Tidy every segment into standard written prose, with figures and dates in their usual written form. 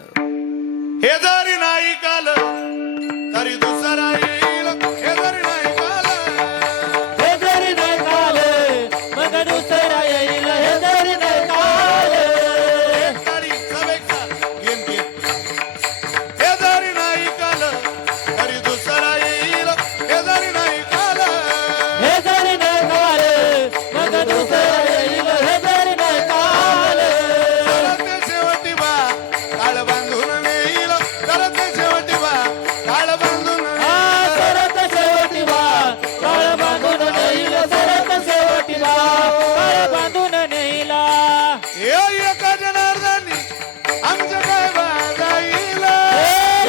हे जरी नाही काल तरी दुसरा येईल, हे जरी नाही काल, हे जरी नाही काल मग दुसरा येईल, हे जरी नाही काल. तरी सवेक्षा घेन घे. हे जरी नाही काल तरी दुसरा येईल, हे जरी नाही काल, हे जरी नाही काल मग दुसरा येईल, हे जरी नाही काल. सरते शेवटी बा काळ बांधून नेईल, सरते शेवटी बा काळ बांधून सरत शेवटी बा काळ बांधून नेईल, सरत शेवटी बा काळ बांधून नेईला. एका जनार्दनी आमच्या काय बाजाईल,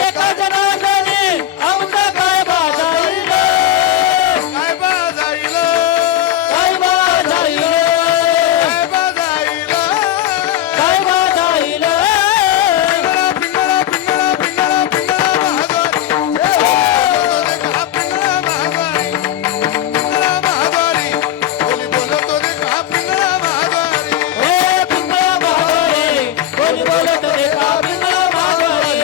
एका जनार्दनी आमचा काय बाजाईल, काय बाजाईल, काय बाजाईल, काय बाजाईल. काय बाजाईल. पिंगळा पिंगळा पिंगळा पिंगळा महाद्वारी, पिंगळा महाद्वारी, बोली बोलतो दे का पिंगळा महाद्वारी. हे पिंगळा महाद्वारी कोणी बोलत देखा, पिंगळा महाद्वारी,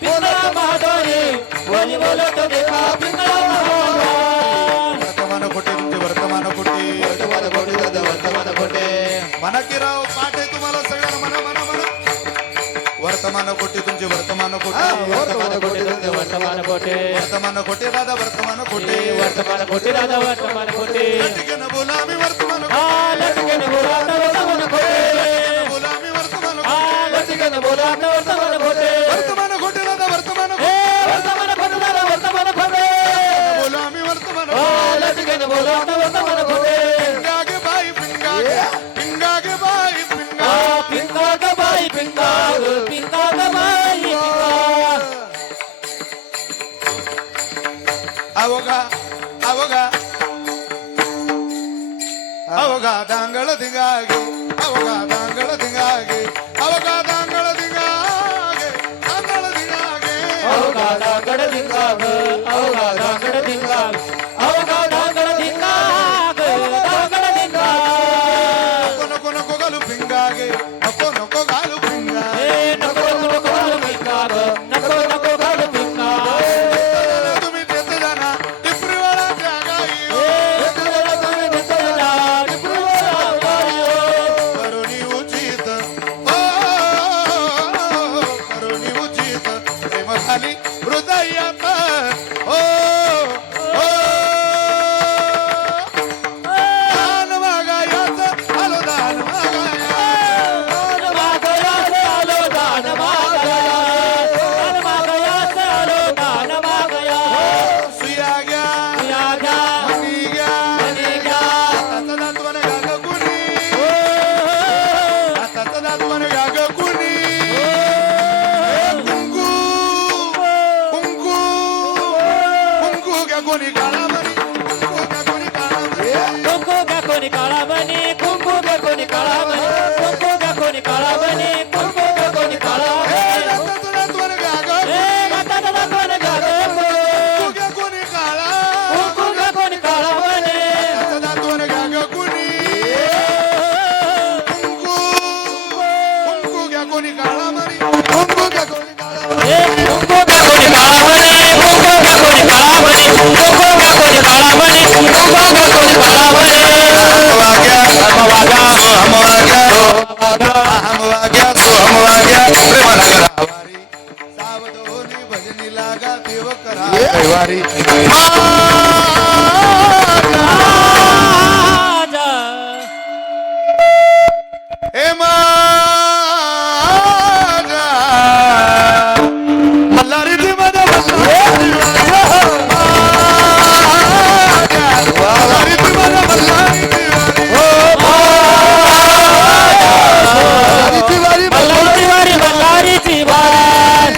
पिंगळा महाद्वारी कोणी बोलत देखा, पिंगळा महाद्वारी. वर्तमान खोटे तुमचे वर्तमान खोटे, वर्तमान खोटे दादा, वर्तमान खोटे. म्हणा की राव पाठ आहे तुम्हाला सगळ्यांना, म्हणा म्हणा म्हणा. वर्तमान खोटे तुमचे वर्तमान खोटे, वर्तमान खोटे दादा, वर्तमान खोटे. वर्तमान खोटे दादा वर्तमान खोटे. वर्तमान खोटे दादा, वर्तमान खोटे. लटकेनं बोला आम्ही वर्तमान खोटे, हा लटकेने बोला आता वर्तमान खोटे. लटकेनं बोला आम्ही वर्तमान हा खोटे. लटकेने बोला आता वर्तमान खोटे. वर्तमान खोटे दादा वर्तमान हे खोटे, वर्तमान खोटे दादा, वर्तमान खोटे. बोला आम्ही वर्तमान हा खोटे. लटकेने बोला आता वर्तमान खोटे. पिंगा गे बाई पिंगा गे, पिंगा गे बाई पिंगा. हा पिंगा ग बाई पिंगा ग, पिंगा ग बाई पिंगा. अवघा अवघा अवघा दांगळ धिंगागे, अवघा दांगळ धिंगागे, अवघा दांगळ धिंगागे, दांगळ धिंगागे. अवघा धांगड धिंगा ग, अवघा धांगड धिंगा ग, अवघा धांगड धिंगा ग, धांगड धिंगा. नको नको नको घालू पिंगागे, नको नको घालू पिंगा. हे नको नको घालू पिंगा ग, नको नको घालू पिंगा. तुम्ही देत जाना टिपरीवाला त्या गाई हो. हे तुझ्या तुम्ही भेटला टिपरीवाला उभारी हो. करुणी उचित ओ, करुणी उचित प्रेम झाली हृदयात ओ, ओ. दान मागायाचं आलो दान मागाया, दान मागयास आलो दान मागया, दान मागयास आलो दान मागया. सुया घ्या या घ्या मनी घ्या, मनी घ्या. हाताचं दातवण घ्या ग कुणी, ओ, हाताचं दातवण घ्या ग कुणी. कुंकू कुंकू कुंकू घ्या कोणी काळामणी, कुंकू घ्या कोणी काळामणी. कुंकू घ्या कोणी काळा बनी, कुंकू घ्या कोणी काळा बनी, कुंकू घ्या कोणी काळा बनी, कुंकू घ्या कोणी काळा बनी. हाताचं दातवण घ्या ग हे माताचा दाखवण घ्या ग, कुंकू घ्या कोणी काळा, कुंकू घ्या कोणी काळा बनी. हाताचं दातवण घ्या ग कुणी. कुंकू कुंकू घ्या कोणी काळामणी, कुंकू घ्या कोणी काळामणी. हे कुंकू घ्या कोणी काळा बनी, कुंकू घ्या कोणी काळा बनी, कुंकू घ्या कोणी काळा बनी, कुंकू घ्या कोणी काळा बनी. हम वाग्या सोहम वाग्या प्रेमाला करा वारी, सावधोनी भजनी लागा देव करा वारी. राजा हे माझा मल्हारीची माझ्या मल्हारीची माझ्या मल्हारीची वारी. बल्लारीची वारी, बल्लारीची वारी.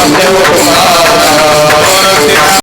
रामदेव